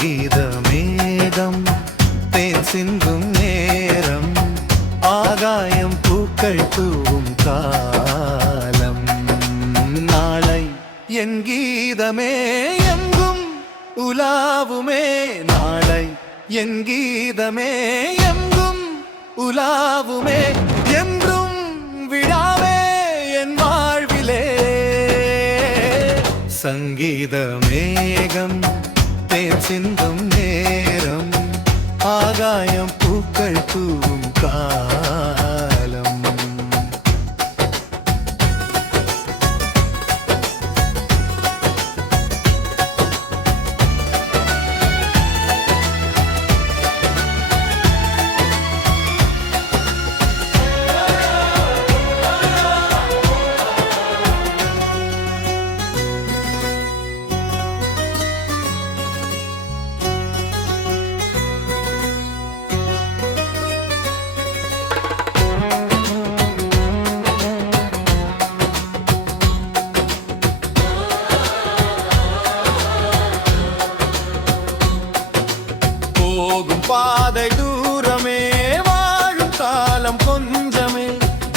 சங்கீத மேகம் தேன் சிந்தும் நேரம் ஆகாயம் பூக்கள் தூவும் காலம் நாளை என் கீதமே எங்கும் உலாவுமே நாளை என் கீதமே எங்கும் உலாவுமே என்றும் விடாவே என் வாழ்விலே சங்கீத மேகம் தேன் சிந்தும் நேரம் ஆகாயம் பூக்கள் தூவும் காலம் போகும் பாதை தூரமே வாழும் காலம் கொஞ்சமே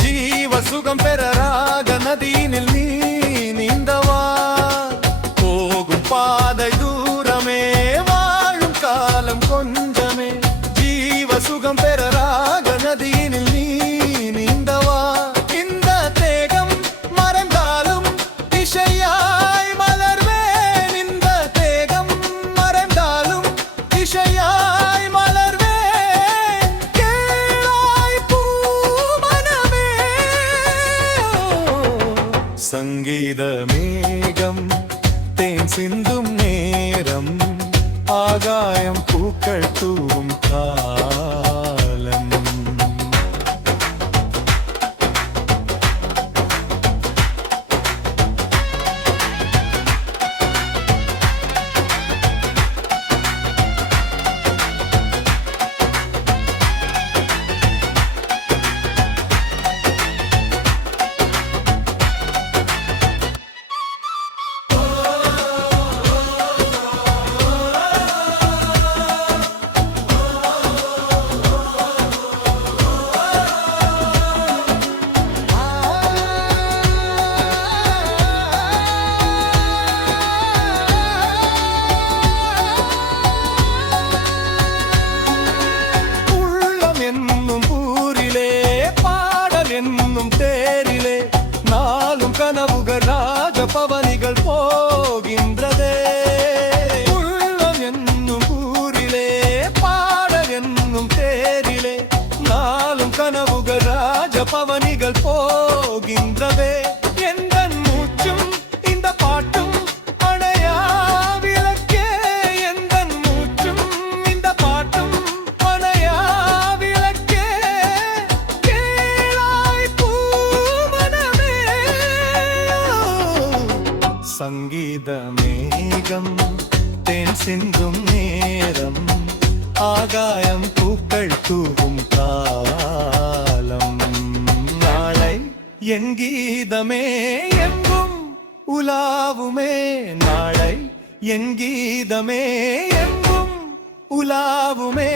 ஜீவ சுகம் பெற ராக நதியினில் நீ நீந்தவா போகும் பாதை தூரமே வாழும் காலம் கொஞ்சமே ஜீவ சுகம் பெற ராக நதியினில் நீ நீந்தவா இந்த தேகம் மறைந்தாலும் திசையாய் மலர்வேன் இந்த தேகம் மறைந்தாலும் திசையாய் மலர்வேன் கேளாய் பூமனமே சங்கீத மேகம் தேன் சிந்தும் நேரம் ஆகாயம் பூக்கள் தூவும் காலம் தேரிலே நாளும் கனவுகள் ராஜபவனிகள் போகின்றதே உள்ளம் என்னும் ஊரிலே பாடல் என்னும் தேரிலே நாளும் கனவுகள் ராஜபவனிகள் போகின்றதே எந்தன் மூச்சும் இந்த பாட்டும் அணையா விளக்கே எந்தன் மூச்சும் இந்த பாட்டும் அணையா விளக்கே சங்கீத மேகம் தேன் சிந்தும் நேரம் ஆகாயம் பூக்கள் தூவும் காலம் நாளை என் கீதமே எங்கும் உலாவுமே நாளை என் கீதமே எங்கும் உலாவுமே